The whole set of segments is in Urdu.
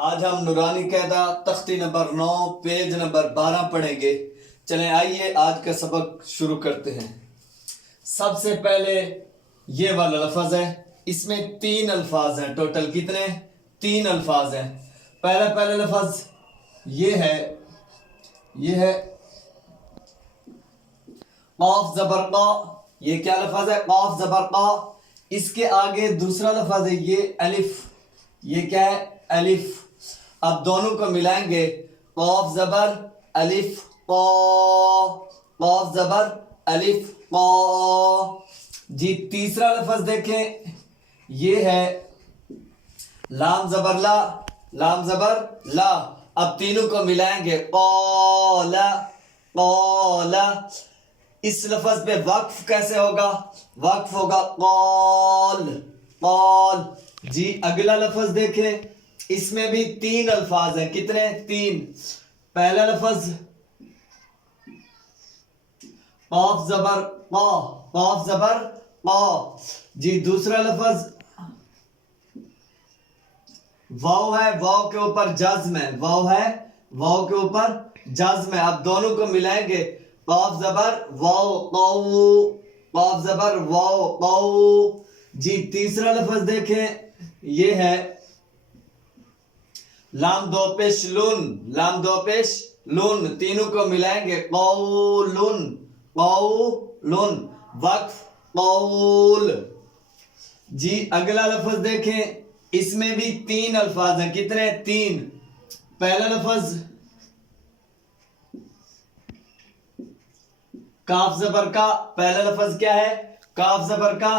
آج ہم نورانی قاعدہ تختی نمبر 9 پیج نمبر 12 پڑھیں گے۔ چلیں آئیے آج کا سبق شروع کرتے ہیں۔ سب سے پہلے یہ والا لفظ ہے، اس میں 3 الفاظ ہیں، ٹوٹل کتنے؟ 3 الفاظ ہیں۔ پہلا لفظ یہ ہے قاف زبر قا۔ یہ کیا لفظ ہے؟ قاف زبر قا۔ اس کے آگے دوسرا لفظ ہے یہ الف۔ یہ کیا ہے؟ الف۔ اب دونوں کو ملائیں گے، قاف زبر الف قا، قاف زبر الف قا۔ جی تیسرا لفظ دیکھیں، یہ ہے لام زبر لا، لام زبر لا۔ اب تینوں کو ملائیں گے، قال قال۔ اس لفظ پہ وقف کیسے ہوگا؟ وقف ہوگا قال قال۔ جی اگلا لفظ دیکھیں، اس میں بھی 3 الفاظ ہیں، کتنے؟ 3۔ پہلا لفظ قاف زبر قا، قاف زبر قا۔ جی دوسرا لفظ واو ہے، واو کے اوپر جزم ہے، واو ہے، واو کے اوپر جزم ہے۔ اب دونوں کو ملائیں گے، قاف زبر واو قو، قاف زبر واو قو۔ جی تیسرا لفظ دیکھیں، یہ ہے لام دو پیش لن، لام دو پیش لن۔ تینوں کو ملائیں گے، قولن قولن، وقف قول۔ جی اگلا لفظ دیکھیں، اس میں بھی 3 الفاظ ہیں، کتنے؟ 3۔ پہلا لفظ کاف زبر کا، پہلا لفظ کیا ہے؟ کاف زبر کا۔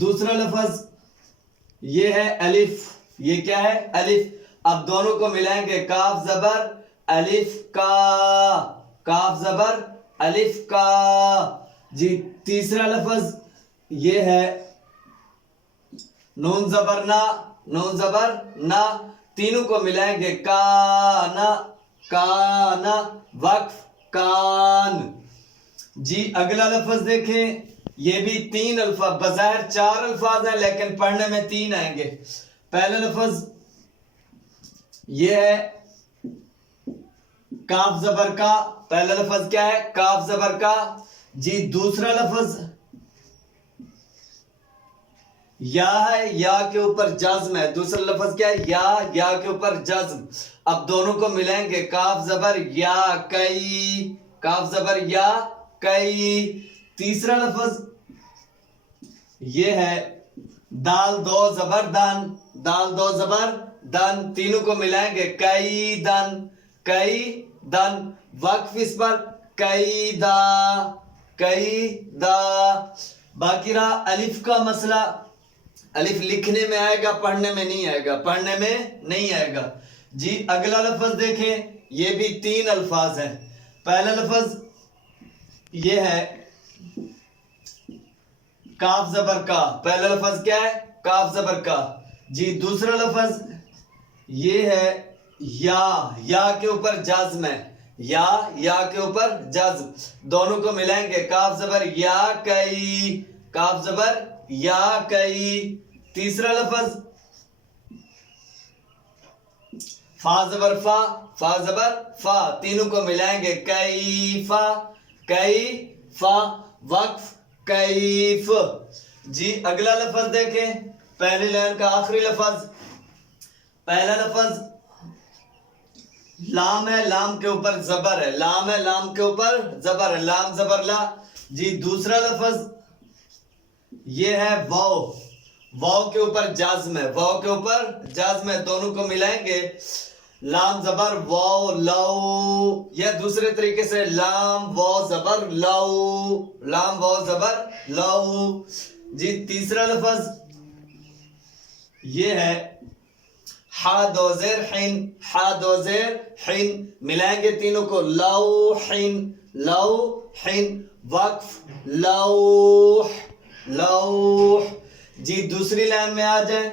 دوسرا لفظ یہ ہے الف، یہ کیا ہے؟ الف۔ اب دونوں کو ملائیں گے، کاف زبر الف کا، کاف زبر الف کا۔ جی تیسرا لفظ یہ ہے نون زبر نا، نون زبر نا۔ تینوں کو ملائیں گے، کانا کانا، وقف کان۔ جی اگلا لفظ دیکھیں، یہ بھی 3 الفاظ، بظاہر 4 الفاظ ہیں لیکن پڑھنے میں 3 آئیں گے۔ پہلا لفظ یہ ہے کاف زبر کا، پہلا لفظ کیا ہے؟ کاف زبر کا۔ جی دوسرا لفظ یا ہے، یا کے اوپر جزم ہے، دوسرا لفظ کیا ہے؟ یا، یا کے اوپر جزم۔ اب دونوں کو ملائیں گے، کاف زبر یا کئی، کاف زبر یا کئی۔ تیسرا لفظ یہ ہے دال دو زبر دن، دال دو زبر دن۔ تینوں کو ملائیں گے، کئی دن، کئی دن، وقف اس پر کئی دا، کئی دا۔ باقی رہا الف کا مسئلہ، الف لکھنے میں آئے گا، پڑھنے میں نہیں آئے گا، پڑھنے میں نہیں آئے گا۔ جی اگلا لفظ دیکھیں، یہ بھی 3 الفاظ ہیں۔ پہلا لفظ یہ ہے کاف زبر کا، پہلا لفظ کیا ہے؟ کاف زبر کا۔ جی دوسرا لفظ یہ ہے یا، یا کے اوپر جزم ہے، یا، یا کے اوپر جزم۔ دونوں کو ملائیں گے، کاف زبر یا کئی، کاف زبر یا کئی۔ تیسرا لفظ فا زبر فا، فا زبر فا۔ تینوں کو ملائیں گے، کئی فا، کئی فا، وقف کیف۔ جی اگلا لفظ دیکھیں، پہلی لائن کا آخری لفظ۔ پہلا لفظ لام ہے، لام کے اوپر زبر ہے، لام ہے، لام کے اوپر زبر ہے، لام زبر لا۔ جی دوسرا لفظ یہ ہے واو، واو کے اوپر جازم ہے، واو کے اوپر جازم ہے۔ دونوں کو ملائیں گے، لام زبر واو لو، یا دوسرے طریقے سے لام واو زبر لو، لام واو زبر لو۔ جی تیسرا لفظ یہ ہے ہا دو زیر حین، ہا دو زیر حین۔ ملائیں گے تینوں کو، لوحین، لوحین، وقف لوح، لوح۔ جی دوسری لائن میں آ جائیں،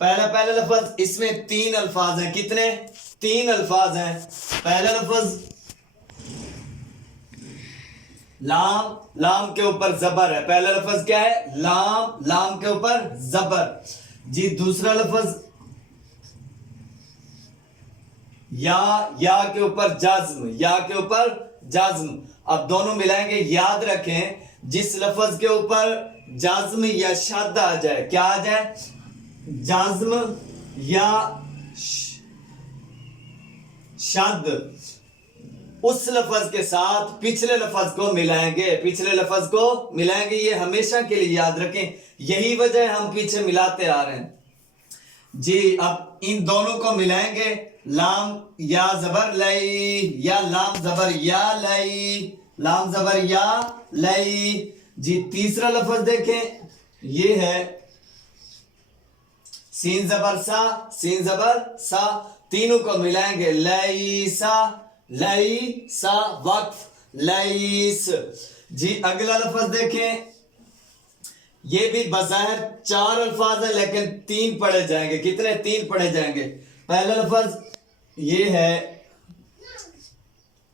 پہلا لفظ، اس میں 3 الفاظ ہیں، کتنے؟ 3 الفاظ ہیں۔ پہلا لفظ لام، لام کے اوپر زبر ہے، پہلا لفظ کیا ہے؟ لام، لام کے اوپر زبر۔ جی دوسرا لفظ یا کے اوپر جزم، یا کے اوپر جزم. اب دونوں ملائیں گے. یاد رکھیں جس لفظ کے اوپر جزم یا شد آ جائے، کیا آ جائے؟ جزم یا شد، اس لفظ کے ساتھ پچھلے لفظ کو ملائیں گے، پچھلے لفظ کو ملائیں گے. یہ ہمیشہ کے لیے یاد رکھیں، یہی وجہ ہے ہم پیچھے ملاتے آ رہے ہیں. جی اب ان دونوں کو ملائیں گے. لام یا زبر لئی، یا لام زبر یا لئی، لام زبر یا لئی. جی تیسرا لفظ دیکھیں، یہ ہے سین زبر سا، سین زبر سا. تینوں کو ملائیں گے. لیسا، لیسا، وقف لیس. جی اگلا لفظ دیکھیں، یہ بھی بظاہر 4 الفاظ ہیں لیکن 3 پڑھے جائیں گے. کتنے؟ 3 پڑھے جائیں گے. پہلا لفظ یہ ہے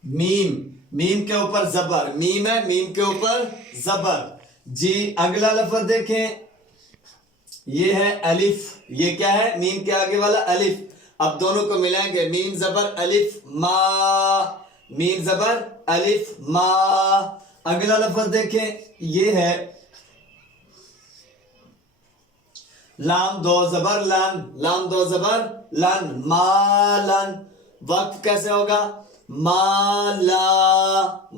میم، میم کے اوپر زبر، میم ہے، میم کے اوپر زبر. جی اگلا لفظ دیکھیں، یہ ہے الف. یہ کیا ہے؟ میم کے آگے والا الف. اب دونوں کو ملائیں گے. میم زبر الف ما، میم زبر الف ما. اگلا لفظ دیکھیں، یہ ہے لام 2 زبر لن، لام 2 زبر لن، مالن. وقت کیسے ہوگا؟ مالا،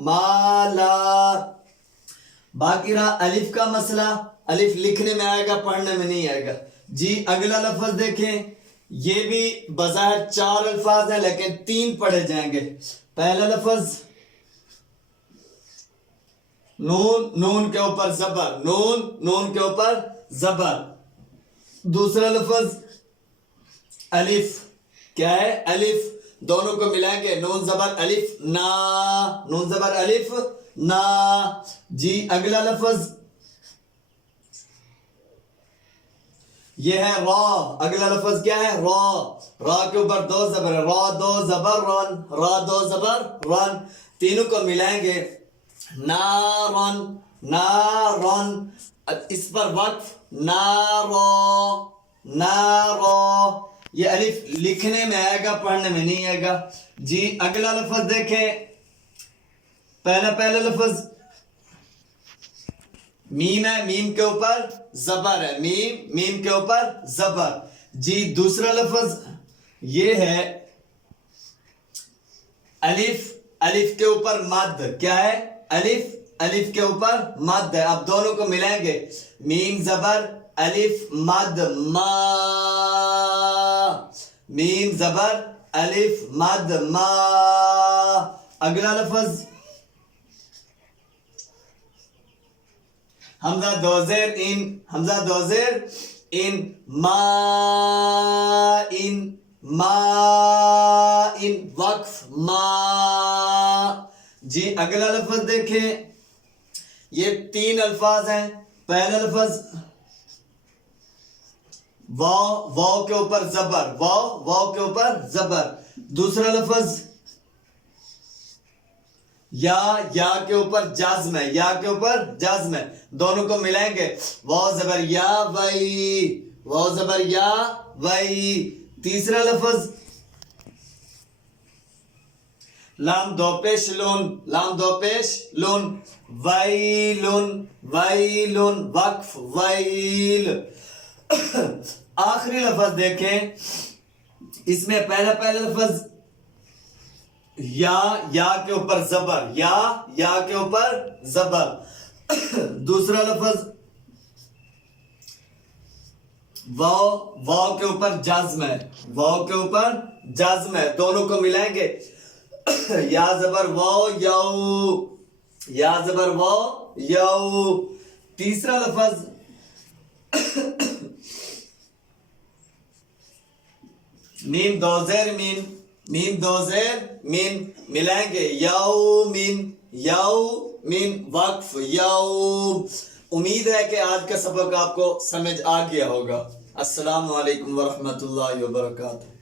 مالا. باقی رہا الف کا مسئلہ. الف لکھنے میں آئے گا، پڑھنے میں نہیں آئے گا. جی اگلا لفظ دیکھیں، یہ بھی بظاہر 4 الفاظ ہیں لیکن 3 پڑھے جائیں گے. پہلا لفظ نون، نون کے اوپر زبر، نون، نون کے اوپر زبر. دوسرا لفظ الف، کیا ہے؟ الف. دونوں کو ملائیں گے. نون زبر الف نا، نون زبر الف نا. جی اگلا لفظ یہ ہے را. اگلا لفظ کیا ہے؟ را. را کے اوپر 2 زبر ہے. را 2 زبر رن، را 2 زبر رن. تینوں کو ملائیں گے. نارن، نارن. اس پر وقف نارو، نارو. یہ الف لکھنے میں آئے گا، پڑھنے میں نہیں آئے گا. جی اگلا لفظ دیکھیں، پہلا لفظ میم ہے، میم کے اوپر زبر ہے. میم، میم کے اوپر زبر. جی دوسرا لفظ یہ ہے الف، الف کے اوپر مد. کیا ہے؟ الف، الف کے اوپر مد ہے. اب دونوں کو ملائیں گے. میم زبر الف مد ما، میم زبر الف مد ما. اگلا لفظ حمزہ 2 زیر ان، حمزہ 2 زیر ان، ما ان، ما ان. وقف ما. جی اگلا لفظ دیکھیں، یہ 3 الفاظ ہیں. پہلا لفظ واو، واو کے اوپر زبر، واو، واو کے اوپر زبر. دوسرا لفظ یا کے اوپر جازم ہے، یا کے اوپر جازم ہے. دونوں کو ملائیں گے. واو زبر یا وئی، واو زبر یا وئی. تیسرا لفظ لام 2 پیش لون، لام 2 پیش لون، ویلن، ویلن. وقف ویل. آخری لفظ دیکھیں، اس میں پہلا لفظ یا کے اوپر زبر، یا کے اوپر زبر. دوسرا لفظ واو کے اوپر جازم ہے، واو کے اوپر جازم ہے. دونوں کو ملائیں گے. یا زبر واو یو، یا زبر واو یو. تیسرا لفظ میم 2 زیر مین، میم 2 زیر مین. ملائیں گے. یومین، یومین. وقف یوم. امید ہے کہ آج کا سبق آپ کو سمجھ آ گیا ہوگا. السلام علیکم ورحمۃ اللہ وبرکاتہ.